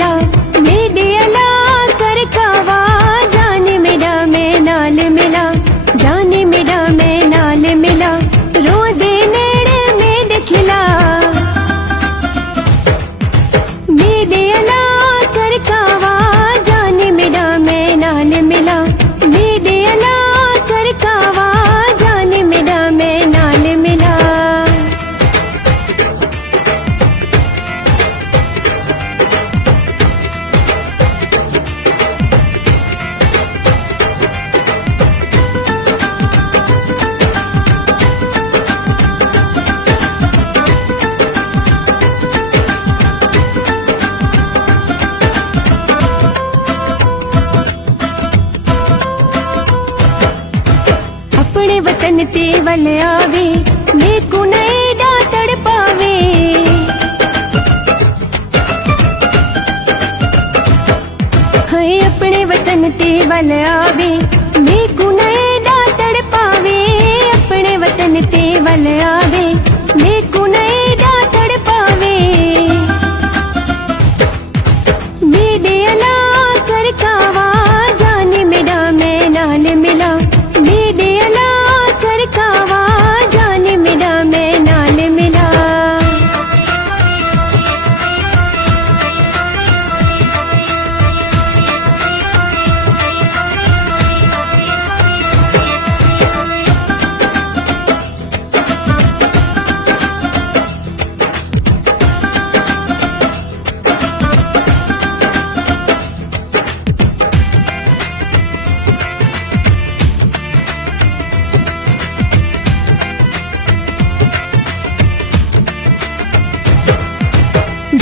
मिला मेरे अला कर कावा जान मेरा मैं नाल मिला जान मेरा मैं नाल मिला रो दे नेड़े में दिखला मेरे अला कर कावा जान मेरा मैं नाल मिला मेरे अला कर कावा जान मेरा मैं नाल मिला। अपने वतन ते वल आवे मेको नैडा तड़ पावे हाय अपने वतन ते वल आवे मेको नैडा तड़ पावे अपने वतन ते वल आवे मेको नैडा तड़ पावे मेरे अला कर कावा जान मेरा मैं नाल मिला मेरे अला कर कावा जान मेरा मैं नाल मिला।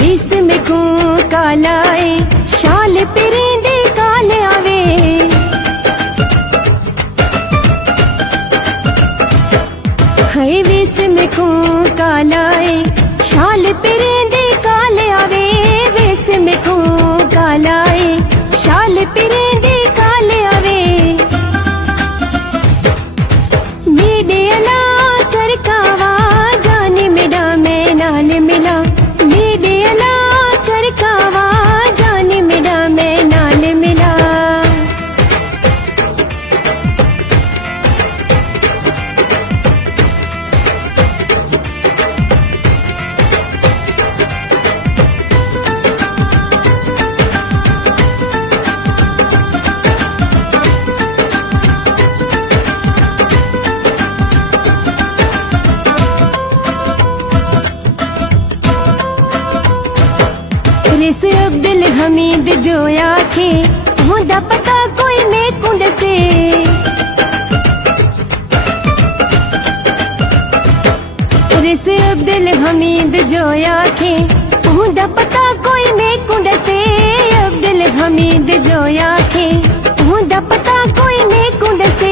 जिस में को कालाए शाल पिरेंदे काल आवे हाय विस में को कालाए शाल पिरेंदे काल आवे विस में को कालाए शाल पिरेंदे काल आवे मेरे अला कर कावा जान मेरा मैं नाल मिला मेरे अला कर कावा जान मेरा मैं नाल मिला। रिस अब्दुल हमीद जो आखे होंदा पता कोई में कुंड से रिस अब्दुल हमीद जो आखे होंदा पता कोई में कुंड से अब्दुल हमीद जो आखे होंदा पता कोई में कुंड से